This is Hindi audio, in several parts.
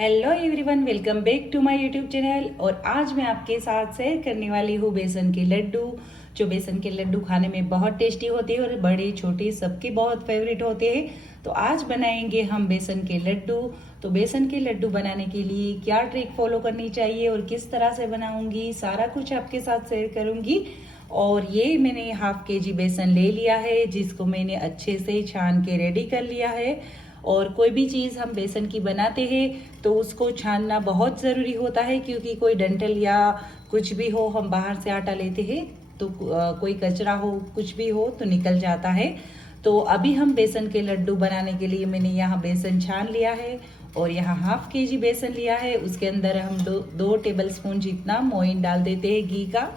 Hello everyone, welcome back to my YouTube channel. और आज मैं आपके साथ शेयर करने वाली हूँ बेसन के लड्डू। जो बेसन के लड्डू खाने में बहुत टेस्टी होते हैं और बड़े छोटे सबके बहुत फेवरेट होते हैं। तो आज बनाएंगे हम बेसन के लड्डू। तो बेसन के लड्डू बनाने के लिए क्या ट्रिक फॉलो करनी चाहिए और किस तरह से बनाऊंगी, सारा कुछ आपके साथ शेयर करूंगी। और ये मैंने हाफ केजी बेसन ले लिया है, जिसको मैंने अच्छे से छान के रेडी कर लिया है। और कोई भी चीज़ हम बेसन की बनाते हैं तो उसको छानना बहुत ज़रूरी होता है, क्योंकि कोई डंठल या कुछ भी हो, हम बाहर से आटा लेते हैं तो कोई कचरा हो, कुछ भी हो तो निकल जाता है। तो अभी हम बेसन के लड्डू बनाने के लिए मैंने यहाँ बेसन छान लिया है और यहाँ हाफ केजी बेसन लिया है। उसके अंदर हम दो टेबल स्पून जितना मोइन डाल देते हैं घी का।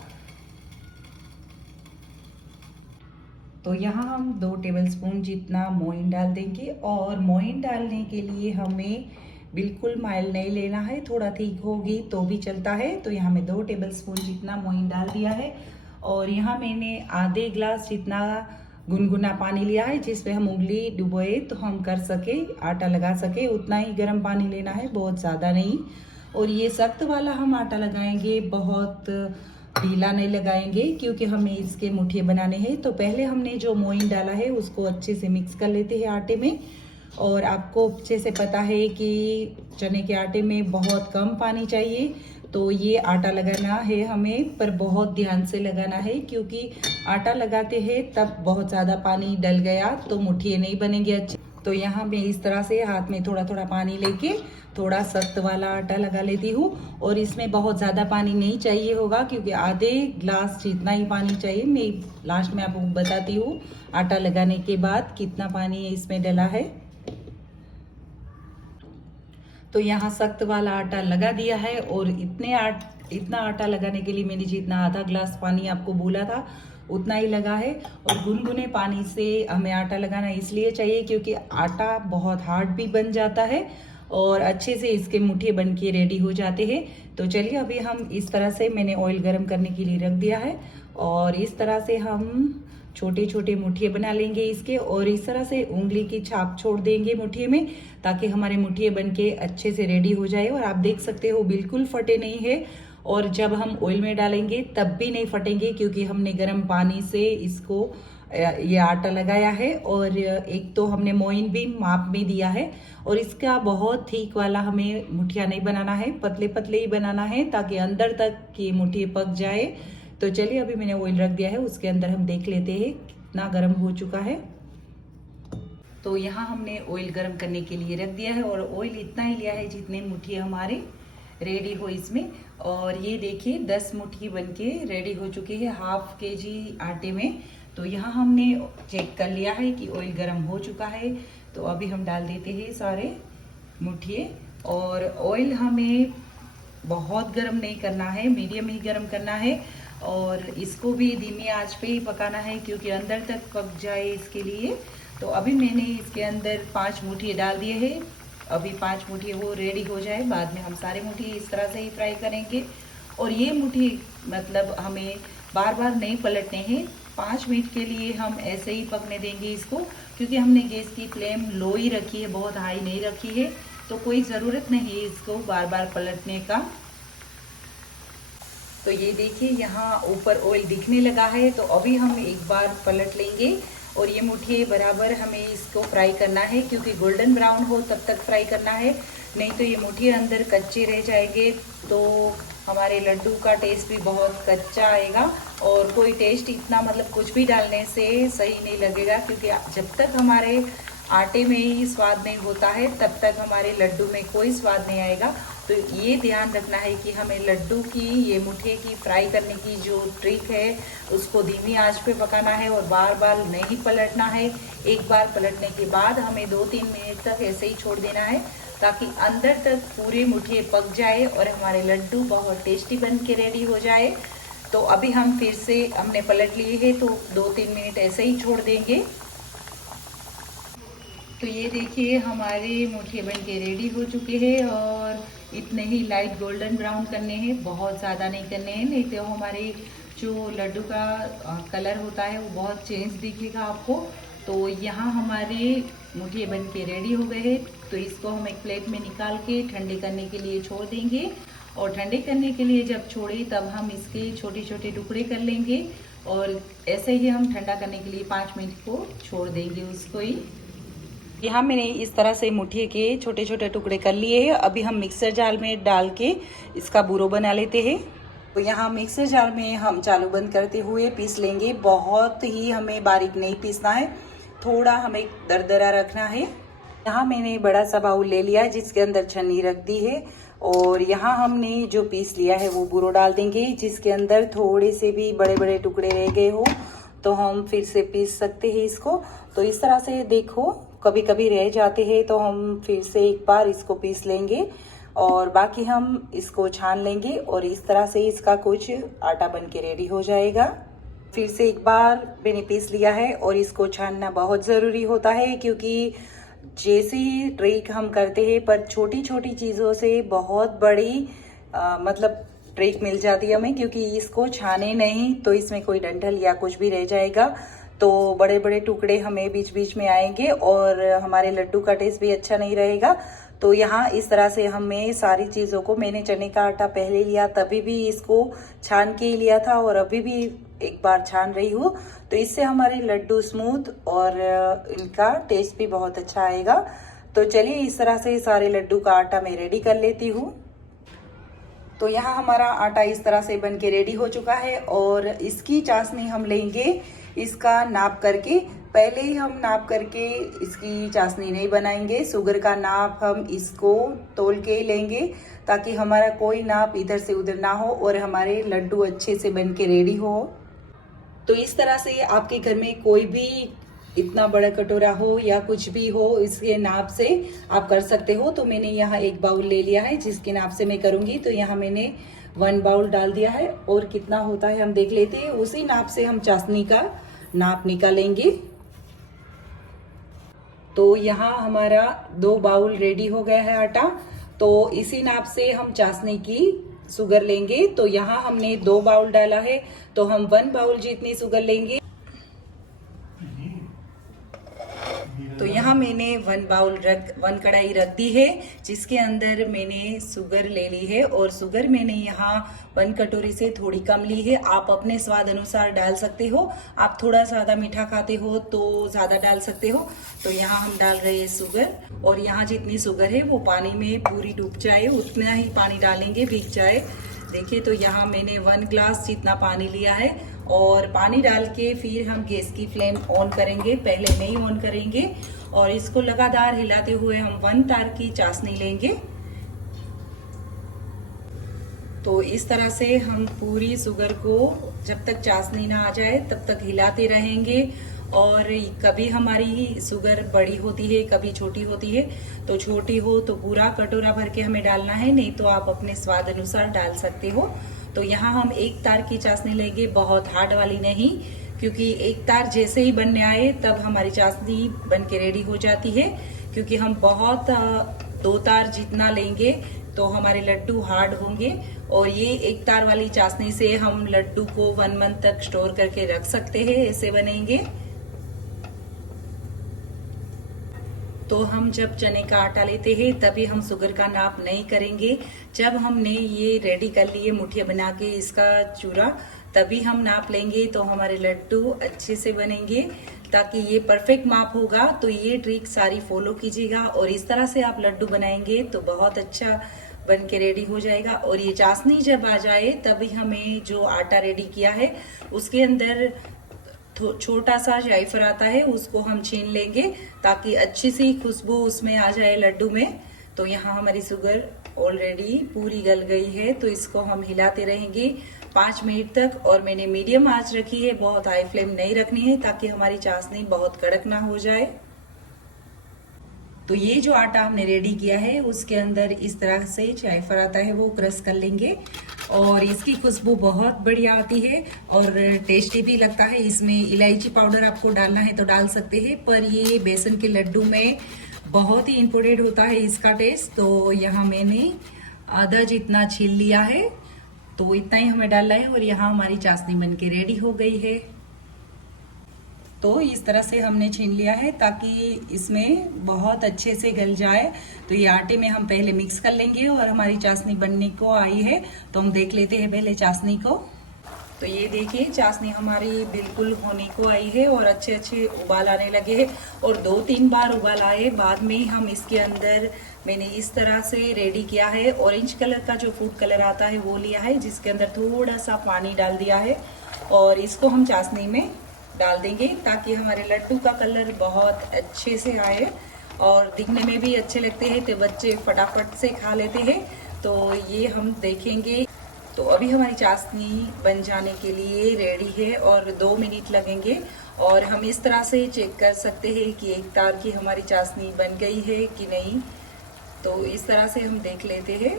तो यहाँ हम 2 टेबलस्पून जितना मोइन डाल देंगे। और मोइन डालने के लिए हमें बिल्कुल माइल नहीं लेना है, थोड़ा ठीक होगी तो भी चलता है। तो यहाँ मैं 2 टेबलस्पून जितना मोइन डाल दिया है। और यहाँ मैंने आधे ग्लास जितना गुनगुना पानी लिया है, जिसमें हम उंगली डुबोए तो हम कर सके, आटा लगा सके, उतना ही गर्म पानी लेना है, बहुत ज़्यादा नहीं। और ये सख्त वाला हम आटा लगाएंगे, बहुत ढीला नहीं लगाएंगे, क्योंकि हमें इसके मुठिए बनाने हैं। तो पहले हमने जो मोइन डाला है उसको अच्छे से मिक्स कर लेते हैं आटे में। और आपको अच्छे से पता है कि चने के आटे में बहुत कम पानी चाहिए। तो ये आटा लगाना है हमें, पर बहुत ध्यान से लगाना है, क्योंकि आटा लगाते हैं तब बहुत ज़्यादा पानी डल गया तो मुठिए नहीं बनेंगे अच्छे। तो यहाँ मैं इस तरह से हाथ में थोड़ा थोड़ा पानी लेके थोड़ा सख्त वाला आटा लगा लेती हूँ। और इसमें बहुत ज़्यादा पानी नहीं चाहिए होगा, क्योंकि आधे ग्लास जितना ही पानी चाहिए। मैं लास्ट में आपको बताती हूँ आटा लगाने के बाद कितना पानी इसमें डला है। तो यहाँ सख्त वाला आटा लगा दिया है। और इतना आटा लगाने के लिए मैंने जितना आधा ग्लास पानी आपको बोला था उतना ही लगा है। और गुनगुने पानी से हमें आटा लगाना इसलिए चाहिए क्योंकि आटा बहुत हार्ड भी बन जाता है और अच्छे से इसके मुठिए बन के रेडी हो जाते हैं। तो चलिए अभी हम इस तरह से, मैंने ऑयल गर्म करने के लिए रख दिया है और इस तरह से हम छोटे छोटे मुठिए बना लेंगे इसके। और इस तरह से उंगली की छाप छोड़ देंगे मुठिए में, ताकि हमारे मुठिए बनके अच्छे से रेडी हो जाए। और आप देख सकते हो बिल्कुल फटे नहीं है। और जब हम ऑयल में डालेंगे तब भी नहीं फटेंगे, क्योंकि हमने गर्म पानी से इसको ये आटा लगाया है। और एक तो हमने मोइन भी माप में दिया है। और इसका बहुत थिक वाला हमें मुठिया नहीं बनाना है, पतले पतले ही बनाना है, ताकि अंदर तक ये मुठिए पक जाए। तो चलिए अभी मैंने ऑयल रख दिया है, उसके अंदर हम देख लेते हैं कितना गर्म हो चुका है। तो यहाँ हमने ऑयल गर्म करने के लिए रख दिया है और ऑयल इतना ही लिया है जितने मुठिए हमारे रेडी हो इसमें। और ये देखिए 10 मुट्ठी बनके रेडी हो चुके हैं हाफ केजी आटे में। तो यहाँ हमने चेक कर लिया है कि ऑयल गर्म हो चुका है। तो अभी हम डाल देते हैं सारे मुठिए। और ऑयल हमें बहुत गर्म नहीं करना है, मीडियम ही गर्म करना है। और इसको भी धीमी आंच पे ही पकाना है, क्योंकि अंदर तक पक जाए इसके लिए। तो अभी मैंने इसके अंदर 5 मुठिए डाल दिए हैं। अभी 5 मुठिए वो रेडी हो जाए, बाद में हम सारे मुठिए इस तरह से ही फ्राई करेंगे। और ये मुठिए मतलब हमें बार बार नहीं पलटने हैं, 5 मिनट के लिए हम ऐसे ही पकने देंगे इसको, क्योंकि हमने गैस की फ्लेम लो ही रखी है, बहुत हाई नहीं रखी है। तो कोई ज़रूरत नहीं है इसको बार बार पलटने का। तो ये देखिए यहाँ ऊपर ऑयल दिखने लगा है, तो अभी हम एक बार पलट लेंगे। और ये मुठिए बराबर हमें इसको फ्राई करना है, क्योंकि गोल्डन ब्राउन हो तब तक फ्राई करना है, नहीं तो ये मुठिए अंदर कच्चे रह जाएंगे तो हमारे लड्डू का टेस्ट भी बहुत कच्चा आएगा। और कोई टेस्ट इतना मतलब कुछ भी डालने से सही नहीं लगेगा, क्योंकि जब तक हमारे आटे में ही स्वाद नहीं होता है तब तक हमारे लड्डू में कोई स्वाद नहीं आएगा। तो ये ध्यान रखना है कि हमें लड्डू की, ये मुठिए की फ्राई करने की जो ट्रिक है उसको धीमी आंच पे पकाना है और बार बार नहीं पलटना है। एक बार पलटने के बाद हमें 2-3 मिनट तक ऐसे ही छोड़ देना है, ताकि अंदर तक पूरे मुठिए पक जाए और हमारे लड्डू बहुत टेस्टी बन के रेडी हो जाए। तो अभी हम फिर से हमने पलट लिए हैं, तो 2-3 मिनट ऐसे ही छोड़ देंगे। तो ये देखिए हमारे मुठिए बन के रेडी हो चुके हैं। और इतने ही लाइट गोल्डन ब्राउन करने हैं, बहुत ज़्यादा नहीं करने हैं, नहीं तो हमारे जो लड्डू का कलर होता है वो बहुत चेंज दिखेगा आपको। तो यहाँ हमारे मुठिए बन के रेडी हो गए हैं। तो इसको हम एक प्लेट में निकाल के ठंडे करने के लिए छोड़ देंगे। और ठंडे करने के लिए जब छोड़े तब हम इसके छोटे छोटे टुकड़े कर लेंगे और ऐसे ही हम ठंडा करने के लिए 5 मिनट को छोड़ देंगे उसको ही। यहाँ मैंने इस तरह से मुठिए के छोटे छोटे टुकड़े कर लिए हैं। अभी हम मिक्सर जार में डाल के इसका बुरो बना लेते हैं। तो यहाँ मिक्सर जार में हम चालू बंद करते हुए पीस लेंगे। बहुत ही हमें बारीक नहीं पीसना है, थोड़ा हमें दरदरा रखना है। यहाँ मैंने बड़ा सा बाउल ले लिया जिसके अंदर छन्नी रख दी है और यहाँ हमने जो पीस लिया है वो बुरो डाल देंगे। जिसके अंदर थोड़े से भी बड़े बड़े टुकड़े रह गए हो तो हम फिर से पीस सकते हैं इसको। तो इस तरह से देखो, कभी कभी रह जाते हैं तो हम फिर से एक बार इसको पीस लेंगे और बाकी हम इसको छान लेंगे और इस तरह से इसका कुछ आटा बन के रेडी हो जाएगा। फिर से एक बार मैंने पीस लिया है और इसको छानना बहुत ज़रूरी होता है, क्योंकि जैसे ही ट्रिक हम करते हैं पर छोटी छोटी चीज़ों से बहुत बड़ी मतलब ट्रिक मिल जाती है हमें, क्योंकि इसको छाने नहीं तो इसमें कोई डंठल या कुछ भी रह जाएगा तो बड़े बड़े टुकड़े हमें बीच बीच में आएंगे और हमारे लड्डू का टेस्ट भी अच्छा नहीं रहेगा। तो यहाँ इस तरह से हमें सारी चीज़ों को, मैंने चने का आटा पहले लिया तभी भी इसको छान के लिया था और अभी भी एक बार छान रही हूँ, तो इससे हमारे लड्डू स्मूथ और इनका टेस्ट भी बहुत अच्छा आएगा। तो चलिए इस तरह से सारे लड्डू का आटा मैं रेडी कर लेती हूँ। तो यहाँ हमारा आटा इस तरह से बन के रेडी हो चुका है और इसकी चाशनी हम लेंगे इसका नाप करके। पहले ही हम नाप करके इसकी चाशनी नहीं बनाएंगे, शुगर का नाप हम इसको तोल के लेंगे ताकि हमारा कोई नाप इधर से उधर ना हो और हमारे लड्डू अच्छे से बन के रेडी हो। तो इस तरह से आपके घर में कोई भी इतना बड़ा कटोरा हो या कुछ भी हो, इसके नाप से आप कर सकते हो। तो मैंने यहाँ एक बाउल ले लिया है जिसके नाप से मैं करूँगी। तो यहाँ मैंने 1 बाउल डाल दिया है और कितना होता है हम देख लेते हैं। उसी नाप से हम चाशनी का नाप निकालेंगे। तो यहाँ हमारा 2 बाउल रेडी हो गया है आटा। तो इसी नाप से हम चाशनी की शुगर लेंगे। तो यहाँ हमने 2 बाउल डाला है तो हम 1 बाउल जितनी शुगर लेंगे। तो यहाँ मैंने 1 कढ़ाई रख दी है जिसके अंदर मैंने शुगर ले ली है और शुगर मैंने यहाँ 1 कटोरी से थोड़ी कम ली है। आप अपने स्वाद अनुसार डाल सकते हो, आप थोड़ा ज़्यादा मीठा खाते हो तो ज़्यादा डाल सकते हो। तो यहाँ हम डाल रहे हैं शुगर और यहाँ जितनी शुगर है वो पानी में पूरी डूब जाए उतना ही पानी डालेंगे, भीग जाए। देखिए तो यहाँ मैंने 1 ग्लास जितना पानी लिया है और पानी डाल के फिर हम गैस की फ्लेम ऑन करेंगे, पहले नहीं ऑन करेंगे और इसको लगातार हिलाते हुए हम 1 तार की चाशनी लेंगे। तो इस तरह से हम पूरी शुगर को जब तक चाशनी ना आ जाए तब तक हिलाते रहेंगे। और कभी हमारी शुगर बड़ी होती है, कभी छोटी होती है। तो छोटी हो तो पूरा कटोरा भर के हमें डालना है, नहीं तो आप अपने स्वाद अनुसार डाल सकते हो। तो यहाँ हम 1 तार की चाशनी लेंगे, बहुत हार्ड वाली नहीं, क्योंकि 1 तार जैसे ही बनने आए तब हमारी चाशनी बन के रेडी हो जाती है। क्योंकि हम बहुत 2 तार जितना लेंगे तो हमारे लड्डू हार्ड होंगे और ये 1 तार वाली चाशनी से हम लड्डू को 1 मंथ तक स्टोर करके रख सकते हैं, ऐसे बनेंगे। तो हम जब चने का आटा लेते हैं तभी हम शुगर का नाप नहीं करेंगे। जब हमने ये रेडी कर लिए मुठिया बना के इसका चूरा, तभी हम नाप लेंगे तो हमारे लड्डू अच्छे से बनेंगे। ताकि ये परफेक्ट माप होगा तो ये ट्रिक सारी फॉलो कीजिएगा और इस तरह से आप लड्डू बनाएंगे तो बहुत अच्छा बन के रेडी हो जाएगा। और ये चाशनी जब आ जाए तभी हमें जो आटा रेडी किया है उसके अंदर छोटा सा जायफल आता है, उसको हम छीन लेंगे ताकि अच्छी सी खुशबू उसमें आ जाए लड्डू में। तो यहाँ हमारी शुगर ऑलरेडी पूरी गल गई है तो इसको हम हिलाते रहेंगे 5 मिनट तक। और मैंने मीडियम आंच रखी है, बहुत हाई फ्लेम नहीं रखनी है ताकि हमारी चाशनी बहुत कड़क ना हो जाए। तो ये जो आटा हमने रेडी किया है उसके अंदर इस तरह से जायफल आता है, वो क्रश कर लेंगे और इसकी खुशबू बहुत बढ़िया आती है और टेस्टी भी लगता है। इसमें इलायची पाउडर आपको डालना है तो डाल सकते हैं, पर ये बेसन के लड्डू में बहुत ही इम्पोर्टेंट होता है इसका टेस्ट। तो यहाँ मैंने आधा जितना छील लिया है तो इतना ही हमें डालना है और यहाँ हमारी चाशनी बन के रेडी हो गई है। तो इस तरह से हमने छीन लिया है ताकि इसमें बहुत अच्छे से गल जाए। तो ये आटे में हम पहले मिक्स कर लेंगे और हमारी चाशनी बनने को आई है तो हम देख लेते हैं पहले चाशनी को। तो ये देखिए चाशनी हमारी बिल्कुल होने को आई है और अच्छे अच्छे उबाल आने लगे हैं और 2-3 बार उबाल आए बाद में हम इसके अंदर मैंने इस तरह से रेडी किया है। ऑरेंज कलर का जो फूड कलर आता है वो लिया है, जिसके अंदर थोड़ा सा पानी डाल दिया है और इसको हम चाशनी में डाल देंगे ताकि हमारे लड्डू का कलर बहुत अच्छे से आए और दिखने में भी अच्छे लगते हैं तो बच्चे फटाफट से खा लेते हैं। तो ये हम देखेंगे। तो अभी हमारी चाशनी बन जाने के लिए रेडी है और 2 मिनट लगेंगे और हम इस तरह से चेक कर सकते हैं कि एक तार की हमारी चाशनी बन गई है कि नहीं। तो इस तरह से हम देख लेते हैं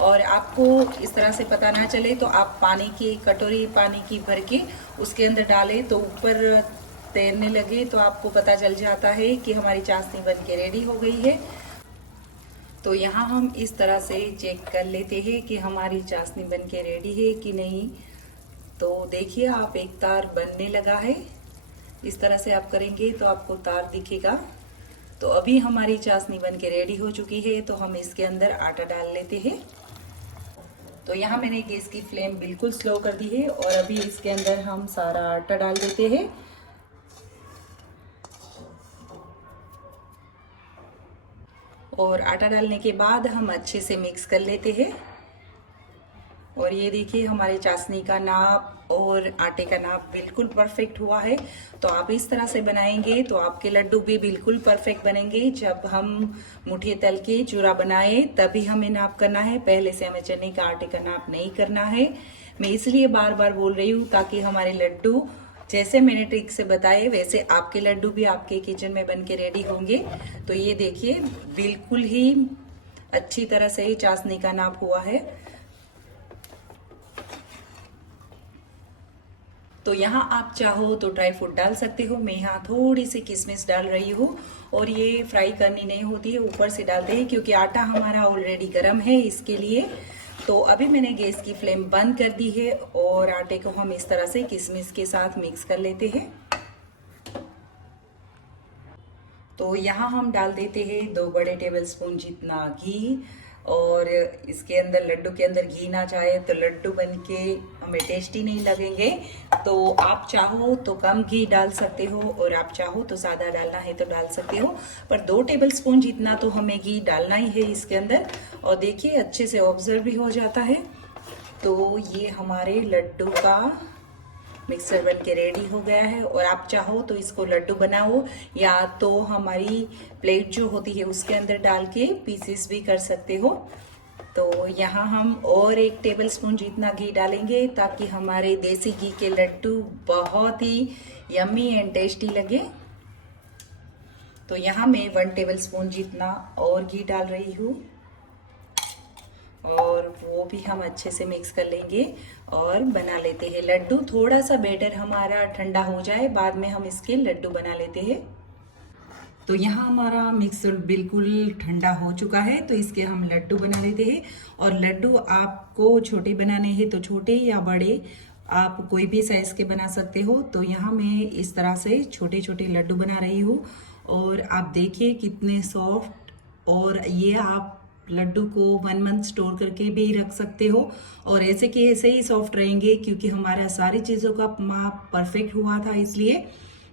और आपको इस तरह से पता ना चले तो आप पानी की कटोरी पानी की भर के उसके अंदर डालें तो ऊपर तैरने लगे तो आपको पता चल जाता है कि हमारी चाशनी बन के रेडी हो गई है। तो यहाँ हम इस तरह से चेक कर लेते हैं कि हमारी चाशनी बन के रेडी है कि नहीं। तो देखिए आप एक तार बनने लगा है, इस तरह से आप करेंगे तो आपको तार दिखेगा। तो अभी हमारी चाशनी बन के रेडी हो चुकी है तो हम इसके अंदर आटा डाल लेते हैं। तो यहाँ मैंने गैस की फ्लेम बिल्कुल स्लो कर दी है और अभी इसके अंदर हम सारा आटा डाल देते हैं। और आटा डालने के बाद हम अच्छे से मिक्स कर लेते हैं और ये देखिए हमारे चाशनी का नाप और आटे का नाप बिल्कुल परफेक्ट हुआ है। तो आप इस तरह से बनाएंगे तो आपके लड्डू भी बिल्कुल परफेक्ट बनेंगे। जब हम मुठिया तल के चूरा बनाए तभी हमें नाप करना है, पहले से हमें चने का आटे का नाप नहीं करना है। मैं इसलिए बार बार बोल रही हूँ ताकि हमारे लड्डू जैसे मैंने ट्रिक से बताए वैसे आपके लड्डू भी आपके किचन में बन के रेडी होंगे। तो ये देखिए बिल्कुल ही अच्छी तरह से ही चाशनी का नाप हुआ है। तो यहाँ आप चाहो तो ड्राई फ्रूट डाल सकते हो। मैं यहाँ थोड़ी सी किशमिश डाल रही हूँ और ये फ्राई करनी नहीं होती है, ऊपर से डालते हैं क्योंकि आटा हमारा ऑलरेडी गर्म है इसके लिए। तो अभी मैंने गैस की फ्लेम बंद कर दी है और आटे को हम इस तरह से किशमिश के साथ मिक्स कर लेते हैं। तो यहाँ हम डाल देते हैं 2 बड़े टेबलस्पून जितना घी और इसके अंदर लड्डू के अंदर घी ना जाए तो लड्डू बनके हमें टेस्टी नहीं लगेंगे। तो आप चाहो तो कम घी डाल सकते हो और आप चाहो तो ज़्यादा डालना है तो डाल सकते हो, पर 2 टेबलस्पून जितना तो हमें घी डालना ही है इसके अंदर। और देखिए अच्छे से ऑब्जर्व भी हो जाता है। तो ये हमारे लड्डू का मिक्सर बन के रेडी हो गया है और आप चाहो तो इसको लड्डू बनाओ या तो हमारी प्लेट जो होती है उसके अंदर डाल के पीसेस भी कर सकते हो। तो यहाँ हम और 1 टेबलस्पून जितना घी डालेंगे ताकि हमारे देसी घी के लड्डू बहुत ही यम्मी एंड टेस्टी लगे। तो यहाँ मैं 1 टेबलस्पून जितना और घी डाल रही हूँ और वो भी हम अच्छे से मिक्स कर लेंगे और बना लेते हैं लड्डू। थोड़ा सा बैटर हमारा ठंडा हो जाए बाद में हम इसके लड्डू बना लेते हैं। तो यहाँ हमारा मिक्सर बिल्कुल ठंडा हो चुका है तो इसके हम लड्डू बना लेते हैं। और लड्डू आपको छोटे बनाने हैं तो छोटे या बड़े आप कोई भी साइज के बना सकते हो। तो यहाँ मैं इस तरह से छोटे छोटे लड्डू बना रही हूँ और आप देखिए कितने सॉफ्ट, और ये आप लड्डू को 1 मंथ स्टोर करके भी रख सकते हो और ऐसे के ऐसे ही सॉफ्ट रहेंगे क्योंकि हमारा सारी चीज़ों का माप परफेक्ट हुआ था इसलिए।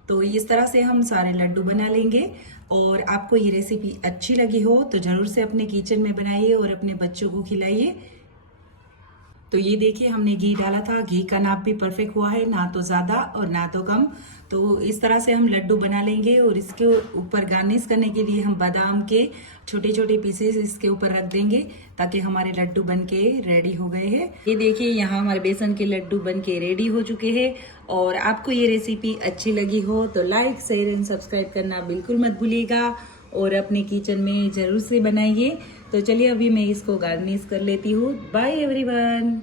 तो इस तरह से हम सारे लड्डू बना लेंगे और आपको ये रेसिपी अच्छी लगी हो तो ज़रूर से अपने किचन में बनाइए और अपने बच्चों को खिलाइए। तो ये देखिए हमने घी डाला था, घी का नाप भी परफेक्ट हुआ है, ना तो ज़्यादा और ना तो कम। तो इस तरह से हम लड्डू बना लेंगे और इसके ऊपर गार्निश करने के लिए हम बादाम के छोटे छोटे पीसेस इसके ऊपर रख देंगे ताकि हमारे लड्डू बनके रेडी हो गए हैं। ये देखिए यहाँ हमारे बेसन के लड्डू बनके रेडी हो चुके हैं। और आपको ये रेसिपी अच्छी लगी हो तो लाइक, शेयर एंड सब्सक्राइब करना बिल्कुल मत भूलिएगा और अपने किचन में ज़रूर से बनाइए। तो चलिए अभी मैं इसको गार्निश कर लेती हूँ। Bye everyone.